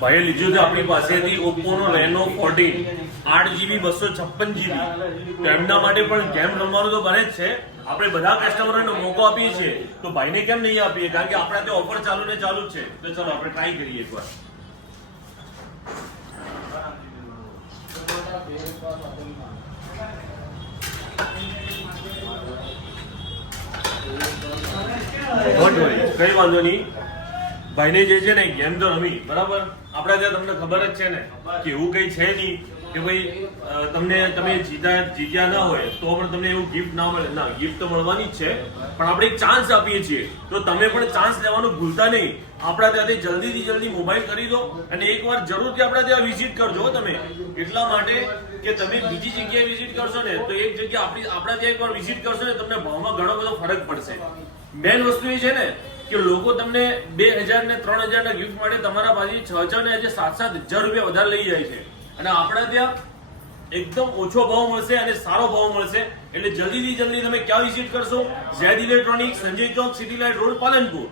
ભાઈએ લીધું છે આપણી પાસેથી ઓપ્પોનો રેનો 14 8GB 256GB. તો એમના માટે પણ ગેમ રમવાનું તો બને જ છે. આપણે બધા કસ્ટમરોને મોકો આપીએ છીએ, તો ભાઈને કેમ નહીં આપીએ? કારણ કે આપણા ત્યાં ઓફર ચાલુ ને ચાલુ જ છે. તો ચલો આપણે ટ્રાય કરીએ એકવાર. કઈ વાંધો નહીં. ભાઈને જે છે ને ગેમ તો રમી બરાબર. આપણા ત્યાં તમને ખબર જ છે ને કે એવું કઈ છે નહીં કે ભાઈ તમે જીત્યા ના હોય તો પણ તમને એવું ગિફ્ટ ના મળે. ના, ગિફ્ટ તો મળવાની જ છે, પણ આપણે એક ચાન્સ આપીએ છીએ. તો તમે પણ ચાન્સ લેવાનું ભૂલતા નહીં. આપણા ત્યાંથી જલ્દીથી જલ્દી મોબાઈલ કરી દો અને એકવાર જરૂરથી આપણા ત્યાં વિઝિટ કરજો તમે. એટલા માટે કે તમે બીજી જગ્યાએ વિઝિટ કરશો ને તો એક જગ્યા આપણા ત્યાં એકવાર વિઝિટ કરશો ને તમને ભાવમાં ઘણો બધો ફરક પડશે. મેન વસ્તુ એ છે ને કે લોકો તમને 2000 ને 3000 ના ગિફ્ટ માટે તમારા પાસેથી 6000 ને 7,000 રૂપિયા વધારે લઈ જાય છે. અને આપણા ત્યાં એકદમ ઓછો ભાવ મળશે અને સારો ભાવ મળશે. એટલે જલ્દીથી જલ્દી તમે ક્યાં વિઝિટ કરશો? ઝેડ ઇલેક્ટ્રોનિક્સ, સંજય ચોક, સિટી લાઇટ રોડ, પાલનપુર.